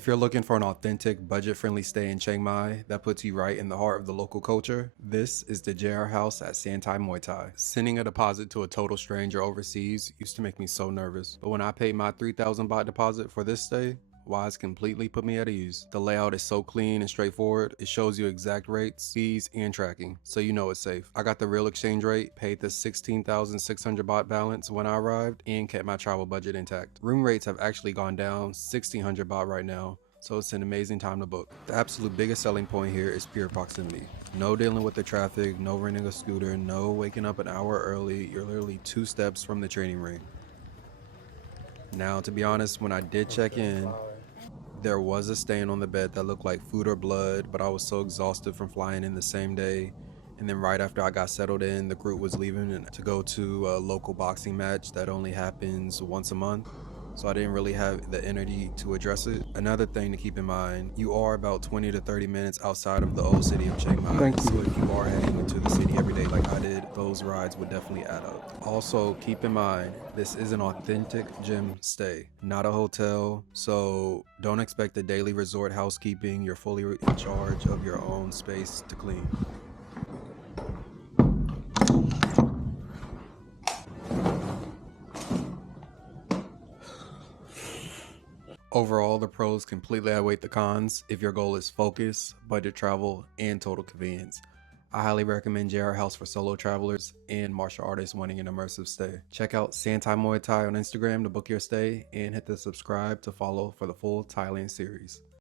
If you're looking for an authentic, budget-friendly stay in Chiang Mai that puts you right in the heart of the local culture, this is the JR House at Santai Muay Thai. Sending a deposit to a total stranger overseas used to make me so nervous, but when I paid my 3,000 baht deposit for this stay, Wise completely put me at ease. The layout is so clean and straightforward, it shows you exact rates, fees, and tracking, so you know it's safe. I got the real exchange rate, paid the 16,600 baht balance when I arrived, and kept my travel budget intact. Room rates have actually gone down 1,600 baht right now, so it's an amazing time to book. The absolute biggest selling point here is pure proximity. No dealing with the traffic, no renting a scooter, no waking up an hour early. You're literally 2 steps from the training ring. Now, to be honest, when I did check in, there was a stain on the bed that looked like food or blood, but I was so exhausted from flying in the same day. And then right after I got settled in, the group was leaving to go to a local boxing match that only happens once a month. So I didn't really have the energy to address it. Another thing to keep in mind, you are about 20 to 30 minutes outside of the old city of Chiang Mai. So if you are heading into the city every day like I did, those rides would definitely add up. Also, keep in mind, this is an authentic gym stay, not a hotel. So don't expect a daily resort housekeeping. You're fully in charge of your own space to clean. Overall, the pros completely outweigh the cons if your goal is focus, budget travel, and total convenience. I highly recommend JR House for solo travelers and martial artists wanting an immersive stay. Check out Santai Muay Thai on Instagram to book your stay and hit the subscribe to follow for the full Thailand series.